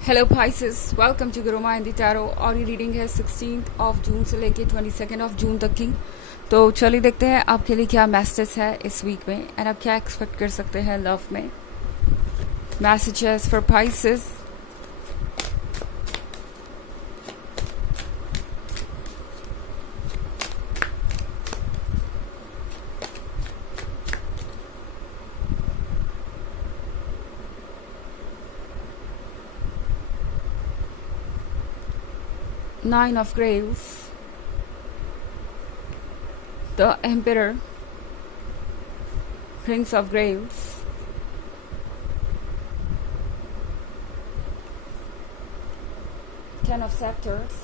Hello Pisces, welcome to Gurumaa in the tarot. और ये reading है 16 ऑफ जून से लेके 22 ऑफ जून तक की। तो चलिए देखते हैं आपके लिए क्या मैसेज है इस वीक में एंड आप क्या एक्सपेक्ट कर सकते हैं लव में। Messages for Pisces। Nine of Grails, the Emperor, Prince of Grails, Ten of Scepters,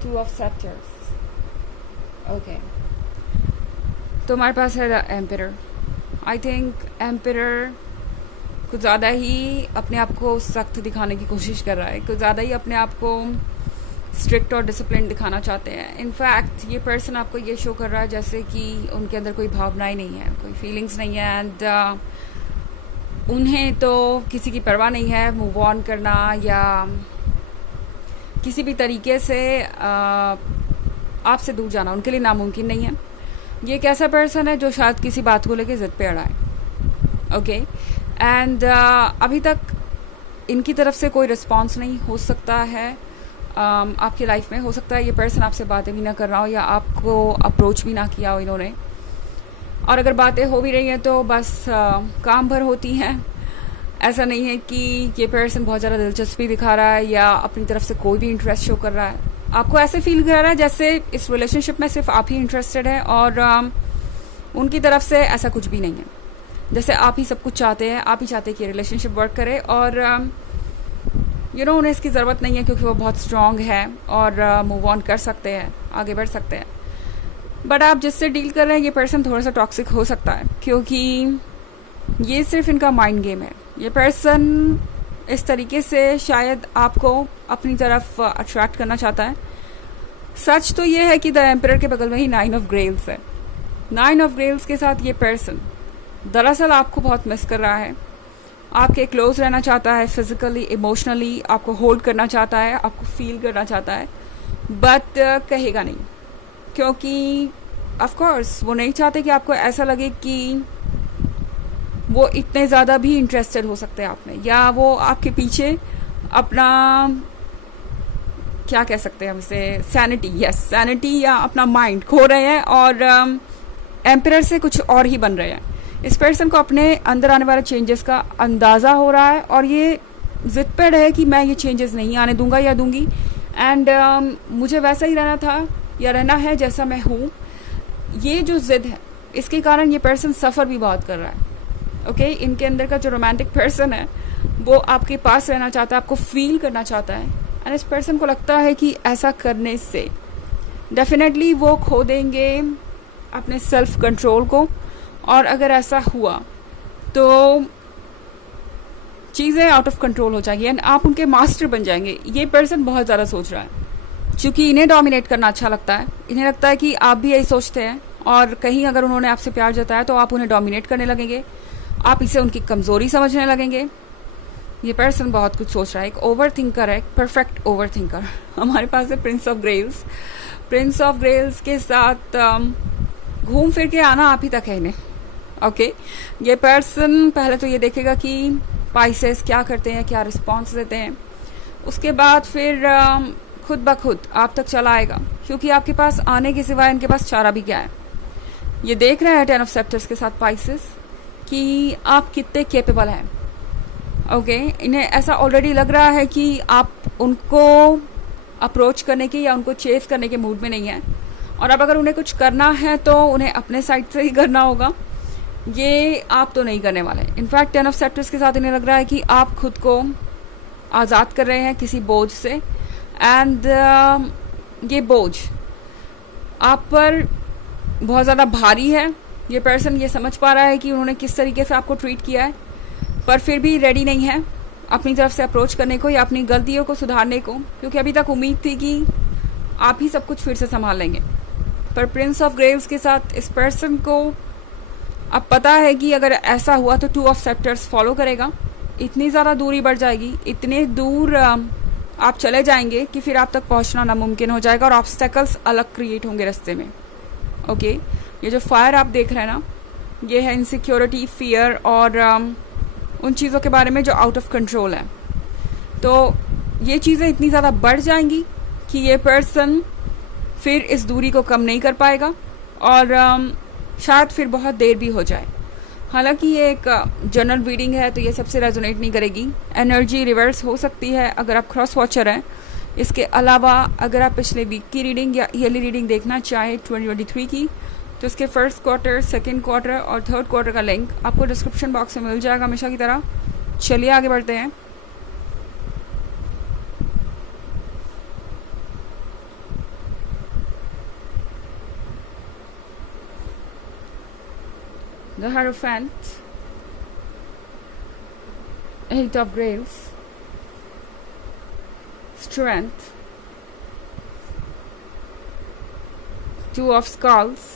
Two of Scepters. Okay. तो हमारे पास है the ampere. I think ampere कुछ ज़्यादा ही अपने आप को सख्त दिखाने की कोशिश कर रहा है, कुछ ज़्यादा ही अपने आप को स्ट्रिक्ट और डिसिप्लिन दिखाना चाहते हैं। इनफैक्ट ये पर्सन आपको ये शो कर रहा है जैसे कि उनके अंदर कोई भावनाएं नहीं है, कोई फीलिंग्स नहीं है एंड उन्हें तो किसी की परवाह नहीं है मूव ऑन करना या किसी भी तरीके से आपसे दूर जाना उनके लिए नामुमकिन नहीं है। ये एक ऐसा पर्सन है जो शायद किसी बात को लेकर जिद पे अड़ा है। ओके एंड अभी तक इनकी तरफ से कोई रिस्पॉन्स नहीं हो सकता है आपकी लाइफ में। हो सकता है ये पर्सन आपसे बातें भी ना कर रहा हो या आपको अप्रोच भी ना किया हो इन्होंने, और अगर बातें हो भी रही हैं तो बस काम भर होती हैं। ऐसा नहीं है कि ये पर्सन बहुत ज़्यादा दिलचस्पी दिखा रहा है या अपनी तरफ से कोई भी इंटरेस्ट शो कर रहा है। आपको ऐसे फील कर रहा है जैसे इस रिलेशनशिप में सिर्फ आप ही इंटरेस्टेड है और उनकी तरफ से ऐसा कुछ भी नहीं है। जैसे आप ही सब कुछ चाहते हैं, आप ही चाहते हैं कि रिलेशनशिप वर्क करे और उन्हें इसकी ज़रूरत नहीं है क्योंकि वो बहुत स्ट्रांग है और मूव ऑन कर सकते हैं, आगे बढ़ सकते हैं। बट आप जिससे डील कर रहे हैं ये पर्सन थोड़ा सा टॉक्सिक हो सकता है क्योंकि ये सिर्फ इनका माइंड गेम है। ये पर्सन इस तरीके से शायद आपको अपनी तरफ अट्रैक्ट करना चाहता है। सच तो ये है कि द एम्परर के बगल में ही 9 ऑफ ग्रेल्स है। 9 ऑफ ग्रेल्स के साथ ये पर्सन दरअसल आपको बहुत मिस कर रहा है, आपके क्लोज रहना चाहता है, फिजिकली इमोशनली आपको होल्ड करना चाहता है, आपको फील करना चाहता है, बट कहेगा नहीं क्योंकि ऑफ कोर्स वो नहीं चाहते कि आपको ऐसा लगे कि वो इतने ज़्यादा भी इंटरेस्टेड हो सकते हैं आप में, या वो आपके पीछे अपना क्या कह सकते हैं हम इसे, सैनिटी या अपना माइंड खो रहे हैं और एम्परर से कुछ और ही बन रहे हैं। इस पर्सन को अपने अंदर आने वाले चेंजेस का अंदाज़ा हो रहा है और ये जिद पर है कि मैं ये चेंजेस नहीं आने दूंगा या दूंगी एंड मुझे वैसा ही रहना था या रहना है जैसा मैं हूँ। ये जो जिद है इसके कारण ये पर्सन सफ़र भी बहुत कर रहा है। ओके इनके अंदर का जो रोमांटिक पर्सन है वो आपके पास रहना चाहता है, आपको फील करना चाहता है एंड इस पर्सन को लगता है कि ऐसा करने से डेफिनेटली वो खो देंगे अपने सेल्फ कंट्रोल को, और अगर ऐसा हुआ तो चीज़ें आउट ऑफ कंट्रोल हो जाएंगी एंड आप उनके मास्टर बन जाएंगे। ये पर्सन बहुत ज़्यादा सोच रहा है क्योंकि इन्हें डोमिनेट करना अच्छा लगता है। इन्हें लगता है कि आप भी यही सोचते हैं और कहीं अगर उन्होंने आपसे प्यार जताया तो आप उन्हें डोमिनेट करने लगेंगे, आप इसे उनकी कमज़ोरी समझने लगेंगे। ये पर्सन बहुत कुछ सोच रहा है, एक ओवर थिंकर है, एक परफेक्ट ओवर थिंकर। हमारे पास है प्रिंस ऑफ ग्रेल्स। प्रिंस ऑफ ग्रेल्स के साथ घूम फिर के आना आप ही तक है इन्हें। ओके ये पर्सन पहले तो ये देखेगा कि पाइसेस क्या करते हैं, क्या रिस्पॉन्स देते हैं, उसके बाद फिर खुद ब खुद आप तक चला आएगा क्योंकि आपके पास आने के सिवाय इनके पास चारा भी क्या है। ये देख रहे हैं 10 ऑफ सेप्टर्स के साथ पाइसेस कि आप कितने कैपेबल हैं। ओके इन्हें ऐसा ऑलरेडी लग रहा है कि आप उनको अप्रोच करने के या उनको चेस करने के मूड में नहीं है, और अब अगर उन्हें कुछ करना है तो उन्हें अपने साइड से ही करना होगा, ये आप तो नहीं करने वाले। इनफैक्ट 10 ऑफ सेप्टर्स के साथ इन्हें लग रहा है कि आप खुद को आज़ाद कर रहे हैं किसी बोझ से एंड ये बोझ आप पर बहुत ज़्यादा भारी है। ये पर्सन ये समझ पा रहा है कि उन्होंने किस तरीके से आपको ट्रीट किया है, पर फिर भी रेडी नहीं है अपनी तरफ से अप्रोच करने को या अपनी गलतियों को सुधारने को, क्योंकि अभी तक उम्मीद थी कि आप ही सब कुछ फिर से संभाल लेंगे। पर प्रिंस ऑफ ग्रेव्स के साथ इस पर्सन को अब पता है कि अगर ऐसा हुआ तो 2 ऑफ सेप्टर्स फॉलो करेगा इतनी ज़्यादा दूरी बढ़ जाएगी, इतने दूर आप चले जाएंगे कि फिर आप तक पहुंचना नामुमकिन हो जाएगा और ऑब्स्टेकल्स अलग क्रिएट होंगे रास्ते में। ओके, ये जो फायर आप देख रहे हैं ना, ये है इनसिक्योरिटी, फियर और उन चीज़ों के बारे में जो आउट ऑफ कंट्रोल है। तो ये चीज़ें इतनी ज़्यादा बढ़ जाएंगी कि ये पर्सन फिर इस दूरी को कम नहीं कर पाएगा और शायद फिर बहुत देर भी हो जाए। हालांकि ये एक जनरल रीडिंग है तो ये सबसे रेजोनेट नहीं करेगी। एनर्जी रिवर्स हो सकती है अगर आप क्रॉस वॉचर हैं। इसके अलावा अगर आप पिछले वीक की रीडिंग या ईयरली रीडिंग देखना चाहें 2023 की, तो इसके फर्स्ट क्वार्टर, सेकेंड क्वार्टर और थर्ड क्वार्टर का लिंक आपको डिस्क्रिप्शन बॉक्स में मिल जाएगा हमेशा की तरह। चलिए आगे बढ़ते हैं। The Hierophant, Eight of Grails, Strength, Two of Skulls,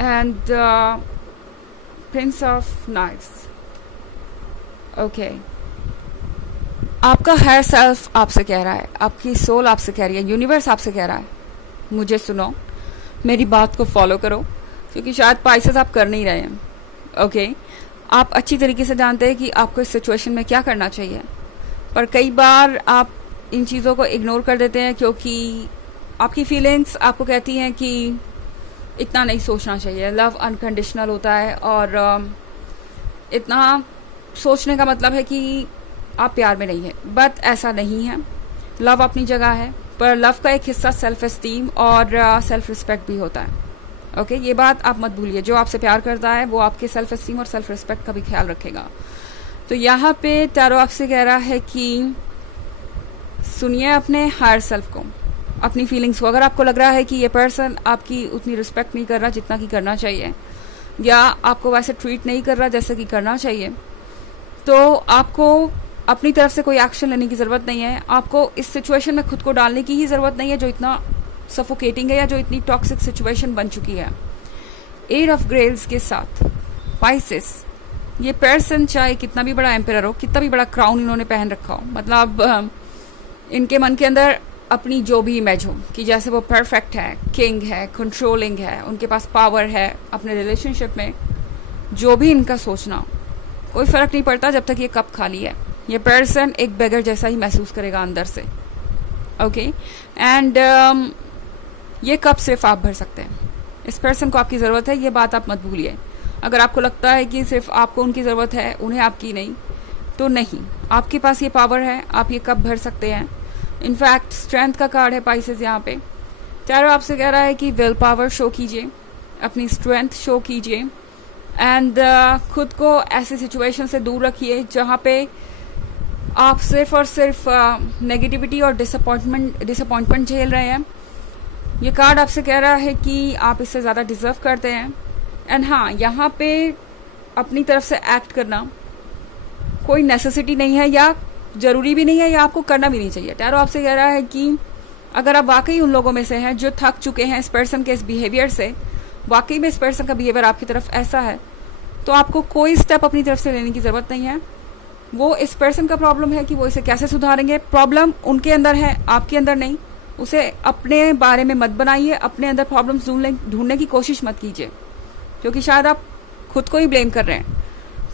and Prince of Knives. Okay. आपका हायर सेल्फ आपसे कह रहा है, आपकी सोल आपसे कह रही है, यूनिवर्स आपसे कह रहा है, मुझे सुनो, मेरी बात को फॉलो करो, क्योंकि शायद पाइसेस आप कर नहीं रहे हैं। ओके, आप अच्छी तरीके से जानते हैं कि आपको इस सिचुएशन में क्या करना चाहिए, पर कई बार आप इन चीज़ों को इग्नोर कर देते हैं क्योंकि आपकी फीलिंग्स आपको कहती हैं कि इतना नहीं सोचना चाहिए। लव अनकंडीशनल होता है और इतना सोचने का मतलब है कि आप प्यार में नहीं है, बट ऐसा नहीं है। लव अपनी जगह है, पर लव का एक हिस्सा सेल्फ एस्टीम और सेल्फ रिस्पेक्ट भी होता है। ओके, ये बात आप मत भूलिए। जो आपसे प्यार करता है वो आपके सेल्फ एस्टीम और सेल्फ रिस्पेक्ट का भी ख्याल रखेगा। तो यहाँ पे टैरो आपसे कह रहा है कि सुनिए अपने हायर सेल्फ को, अपनी फीलिंग्स को। अगर आपको लग रहा है कि ये पर्सन आपकी उतनी रिस्पेक्ट नहीं कर रहा जितना कि करना चाहिए, या आपको वैसे ट्रीट नहीं कर रहा जैसे कि करना चाहिए, तो आपको अपनी तरफ से कोई एक्शन लेने की ज़रूरत नहीं है। आपको इस सिचुएशन में खुद को डालने की ही ज़रूरत नहीं है जो इतना सफोकेटिंग है या जो इतनी टॉक्सिक सिचुएशन बन चुकी है। एट ऑफ ग्रेल्स के साथ पाइसेस, ये पर्सन चाहे कितना भी बड़ा एम्परर हो, कितना भी बड़ा क्राउन इन्होंने पहन रखा हो, मतलब इनके मन के अंदर अपनी जो भी इमेज हो कि जैसे वो परफेक्ट है, किंग है, कंट्रोलिंग है, उनके पास पावर है अपने रिलेशनशिप में, जो भी इनका सोचना, कोई फ़र्क नहीं पड़ता जब तक ये कप खाली है। ये पर्सन एक बेगर जैसा ही महसूस करेगा अंदर से। ओके, एंड ये कप सिर्फ आप भर सकते हैं। इस पर्सन को आपकी ज़रूरत है, ये बात आप मत भूलिए। अगर आपको लगता है कि सिर्फ आपको उनकी ज़रूरत है, उन्हें आपकी नहीं, तो नहीं, आपके पास ये पावर है, आप ये कप भर सकते हैं। इनफैक्ट स्ट्रेंथ का कार्ड है पाइसेस यहाँ पे। टैरो आपसे कह रहा है कि विल पावर शो कीजिए, अपनी स्ट्रेंथ शो कीजिए, एंड खुद को ऐसी सिचुएशन से दूर रखिए जहाँ पे आप सिर्फ और सिर्फ नेगेटिविटी और डिसअपॉइंटमेंट झेल रहे हैं। ये कार्ड आपसे कह रहा है कि आप इससे ज़्यादा डिज़र्व करते हैं। एंड हाँ, यहाँ पे अपनी तरफ से एक्ट करना कोई नेसेसिटी नहीं है या ज़रूरी भी नहीं है, या आपको करना भी नहीं चाहिए। टैरो आपसे कह रहा है कि अगर आप वाकई उन लोगों में से हैं जो थक चुके हैं इस पर्सन के इस बिहेवियर से, वाकई में इस पर्सन का बिहेवियर आपकी तरफ ऐसा है, तो आपको कोई स्टेप अपनी तरफ से लेने की ज़रूरत नहीं है। वो इस पर्सन का प्रॉब्लम है कि वो इसे कैसे सुधारेंगे। प्रॉब्लम उनके अंदर है, आपके अंदर नहीं। उसे अपने बारे में मत बनाइए, अपने अंदर प्रॉब्लम्स ढूंढने की कोशिश मत कीजिए, क्योंकि शायद आप खुद को ही ब्लेम कर रहे हैं।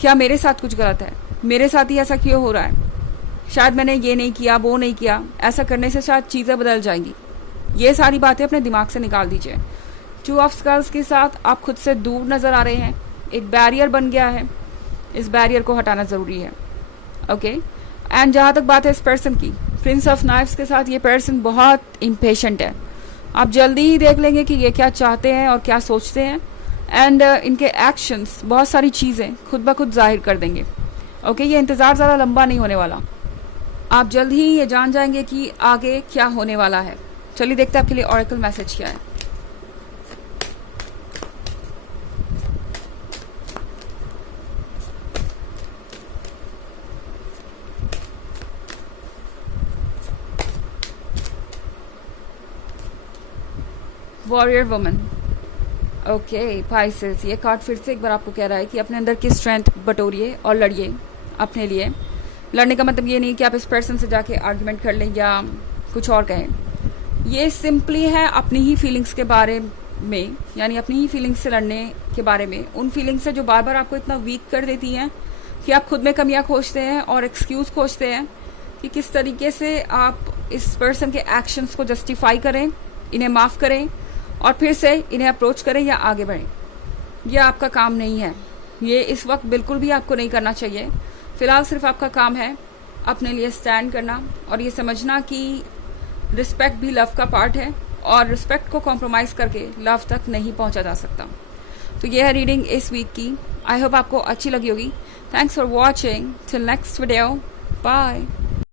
क्या मेरे साथ कुछ गलत है, मेरे साथ ही ऐसा क्यों हो रहा है, शायद मैंने ये नहीं किया, वो नहीं किया। ऐसा करने से शायद चीज़ें बदल जाएंगी। ये सारी बातें अपने दिमाग से निकाल दीजिए। टू ऑफ स्कल्स के साथ आप खुद से दूर नज़र आ रहे हैं, एक बैरियर बन गया है, इस बैरियर को हटाना ज़रूरी है। ओके, एंड जहाँ तक बात है इस पर्सन की, प्रिंस ऑफ नाइफ्स के साथ ये पर्सन बहुत इम्पेशेंट है। आप जल्दी ही देख लेंगे कि ये क्या चाहते हैं और क्या सोचते हैं, एंड इनके एक्शंस बहुत सारी चीज़ें खुद ब खुद जाहिर कर देंगे। ओके, ये इंतज़ार ज़्यादा लंबा नहीं होने वाला, आप जल्द ही ये जान जाएंगे कि आगे क्या होने वाला है। चलिए देखते हैं आपके लिए ऑरेकल मैसेज क्या है। Warrior woman. ओके पाइसेस, ये कार्ड फिर से एक बार आपको कह रहा है कि अपने अंदर की स्ट्रेंथ बटोरिए और लड़िए अपने लिए। लड़ने का मतलब ये नहीं कि आप इस पर्सन से जाके आर्गुमेंट कर लें या कुछ और कहें। ये सिंपली है अपनी ही फीलिंग्स के बारे में, यानी अपनी ही फीलिंग्स से लड़ने के बारे में, उन फीलिंग्स से जो बार बार आपको इतना वीक कर देती हैं कि आप खुद में कमियां खोजते हैं और एक्सक्यूज खोजते हैं कि किस तरीके से आप इस पर्सन के एक्शंस को जस्टिफाई करें, इन्हें माफ़ करें और फिर से इन्हें अप्रोच करें या आगे बढ़ें। यह आपका काम नहीं है, ये इस वक्त बिल्कुल भी आपको नहीं करना चाहिए। फिलहाल सिर्फ आपका काम है अपने लिए स्टैंड करना और ये समझना कि रिस्पेक्ट भी लव का पार्ट है और रिस्पेक्ट को कॉम्प्रोमाइज़ करके लव तक नहीं पहुंचा जा सकता। तो ये है रीडिंग इस वीक की। आई होप आपको अच्छी लगी होगी। Thanks for watching. Till next video, bye.